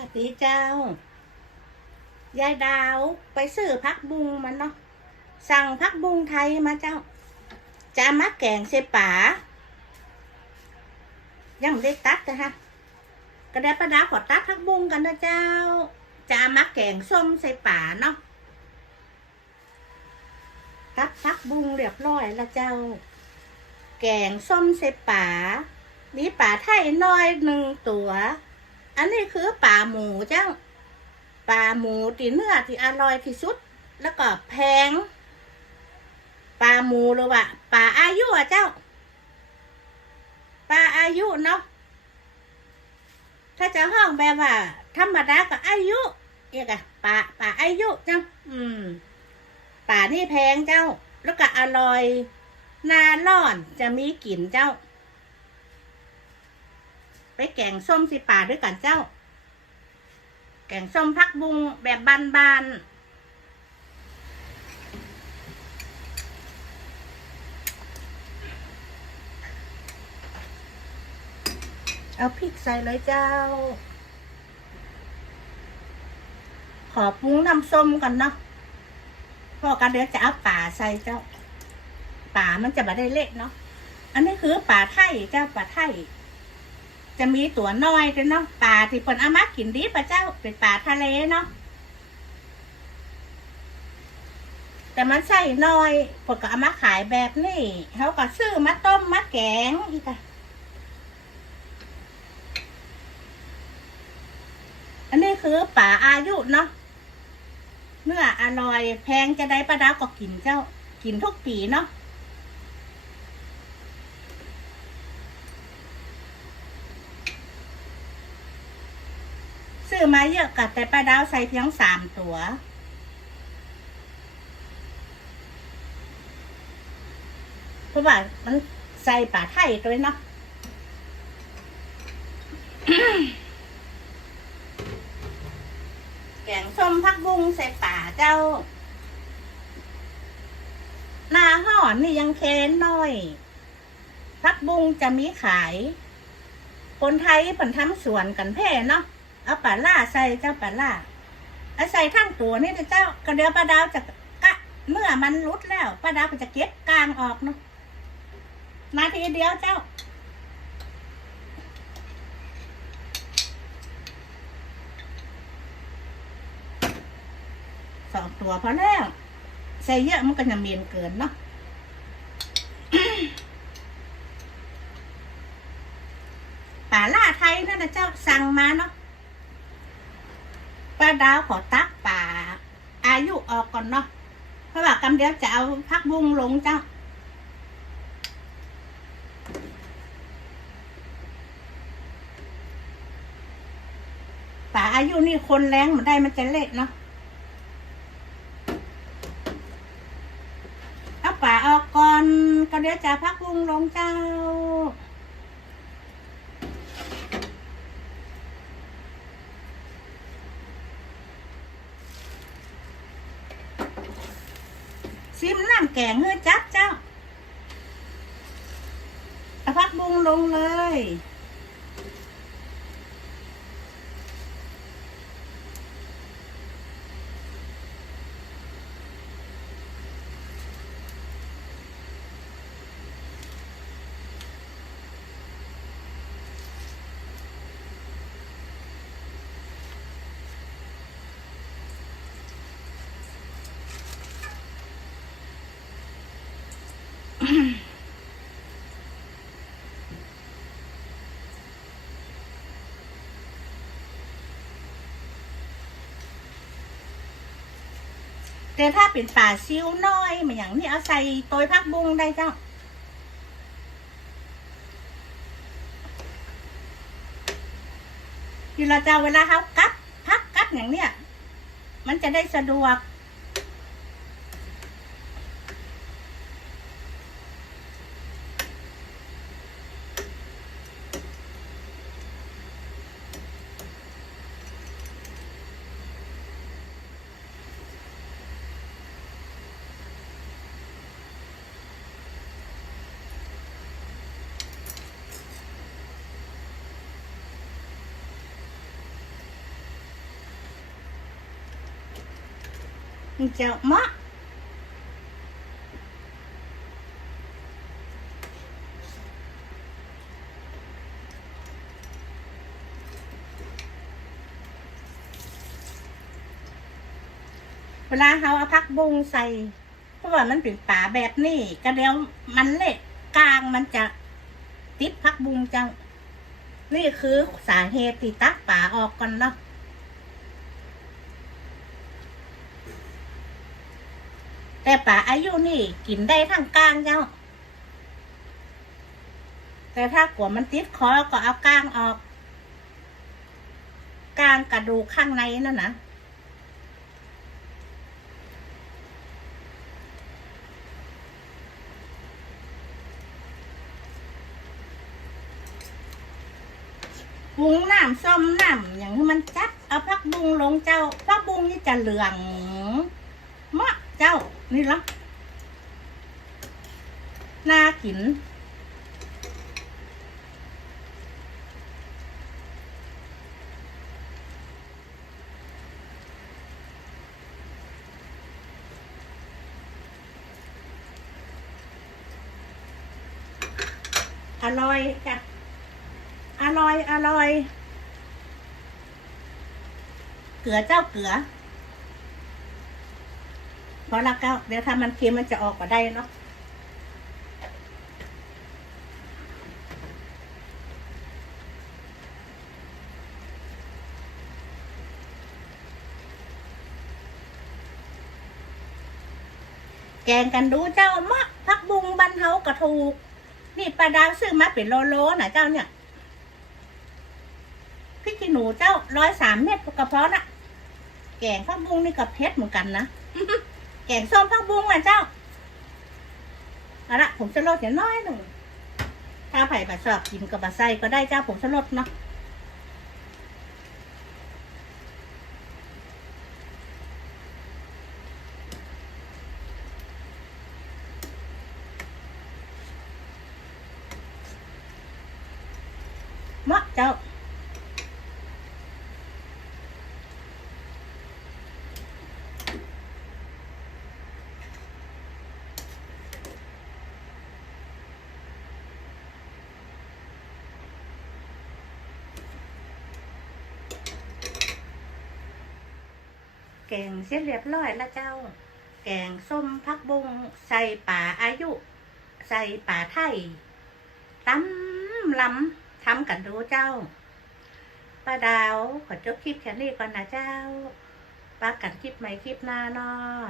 วัสดีเจ้า ยายดาวไปซื้อพักบุงมันเนาะ สั่งพักบุงไทยมาเจ้า จะมาแกงเสป่ายังไม่ได้ตัดนะฮะกระเดะประดาขอตัดพักบุงกันนะเจ้า จะมาแกงส้มใส่ป่าเนาะ ตัดพักบุงเรียบร้อยล้วเจ้า แกงส้มใส่ป่ามีป่าไทยน้อยหนึ่งตัว อันนี้คือป่าหมูเจ้าป่าหมูตีเนื้อที่อร่อยที่สุด แล้วก็แพงปลาหมูหรือว่าปลาอายุอะเจ้าปลาอายุเนาะถ้าจะห้องแบบว่า ธรรมดาก็อายุเรียกอะปลาปลาอายุเจ้าอืมป่านี่แพงเจ้า แล้วก็อร่อยนาร้อนจะมีกลิ่นเจ้า ไปแกงส้มสิป่าด้วยกันเจ้า แกงส้มพักบุงแบบบานๆเอาพริกใส่เลยเจ้า ขอปรุงน้ำส้มกันเนาะพอกันเดี๋ยวจะเอาป่าใส่เจ้า ป่ามันจะมาได้เละเนาะ อันนี้คือป่าไทยเจ้าป่าไทย จะมีตัวน้อยด้วยเนาะป่าที่เพิ่นเอามากินดีปะเจ้าเป็นป่าทะเลเนาะแต่มันใส่น้อยเพิ่นก็เอามาขายแบบนี้เขาก็ซื้อมาต้มมาแกงอีกอะอันนี้คือป่าอายุเนาะเนื้ออร่อยแพงจะได้ประดาวก็กินเจ้ากินทุกปีเนาะ อมาเยอะกับแต่ป้าดาวใส่เพียงสามตัว เพราะว่ามันใส่ป่าไทยด้วยเนาะแกงส้มพักบุ้งใส่ป่าเจ้า หน้าห่อนนี่ยังเคนน้อย พักบุ้งจะมีขาย คนไทยผนทำสวนกันแพ่เนาะ เอาปลาล่าใส่เจ้าปลาล่าเอาใส่ทั้งตัวนี่นะเจ้ากระเดียวปลาดาวจะกะ เมื่อมันรุดแล้วปลาดาวก็จะเก็บกลางออกเนาะนาทีเดียวเจ้าสองตัวพอแล้วใส่เยอะมันก็จะเมียนเกินเนาะป่าล่าไทยนั่นนะเจ้าสั่งมาเนาะ ป้าดาวขอตักป่า อายุออกก่อนเนาะเพราะว่ากำเดียวจะเอาพักบุ้งลงเจ้าป่าอายุนี่คนแรงมันได้มันจะเละเนาะเอาป่าออกก่อนก็เดี๋ยวจะพักบุ้งลงเจ้า น้ำแกงเฮ้ยจับเจ้าพักบุงลงเลย แต่ถ้าเป็นป่าซิวน้อยเหมือนอย่างนี้เอาใส่โตยพักบุงได้เจ้าที่เราจะเวลาเขากัดพักกัดอย่างเนี้ยมันจะได้สะดวก เจ้าเหมาะเวลาเขาเอาพักบุงใส่ เพราะว่ามันเป็นป่าแบบนี้ก็เดี๋ยวมันเล็กกลางมันจะติดพักบุงจัง นี่คือสาเหตุที่ตักป่าออกก่อนเนา แต่ป่าอายุนี่กินได้ทั้งก้างเจ้า แต่ถ้ากลัวมันติดคอก็เอาก้างออก ก้างกระดูกข้างในนั่นนะบุงน้ำส้มน้ำอย่างที่มันจัดเอาพักบุงลงเจ้าพักบุงนี่จะเหลืองมะเจ้า นี่ละน่ากิน อร่อยจ้ะอร่อย อร่อย เกลือเจ้าเกลือ พอละก็เดี๋ยวถ้ามันเค็มมันจะออกมาได้เนาะแกงกันดูเจ้ามะพักบุงบันเทากระถูก นี่ปลาดาวซื้อมาเป็นโลโลนะเจ้าเนี่ยพริกขี้หนูเจ้าร้อยสามเม็ดกระเพาะน่ะแกงพักบุงนี่กับเพชรเหมือนกันนะ แกงส้มผักบุ้งอะเจ้าเอาละผมจะลดอย่างน้อยหนึ่งถ้าไผ่บะชอบกินกับบะไส้ก็ได้เจ้าผมจะลดเนาะมะเจ้า แกงเสร็จเรียบร้อยแล้วเจ้า แกงส้มพักบงใส่ป่าอายุ ใส่ป่าไทยตำลำทำกันดูเจ้าป้าดาวขอจบคลิปแค่นี้ก่อนนะเจ้าป้ากันคลิปใหม่คลิปหน้าเนาะ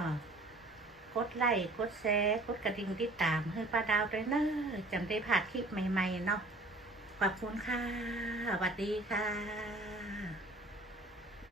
กดไลค์กดแชร์กดกระดิ่งติดตามให้ป้าดาวด้วยเนอะจำได้ผ่านคลิปใหม่ ๆ เนาะขอบคุณค่ะสวัสดีค่ะ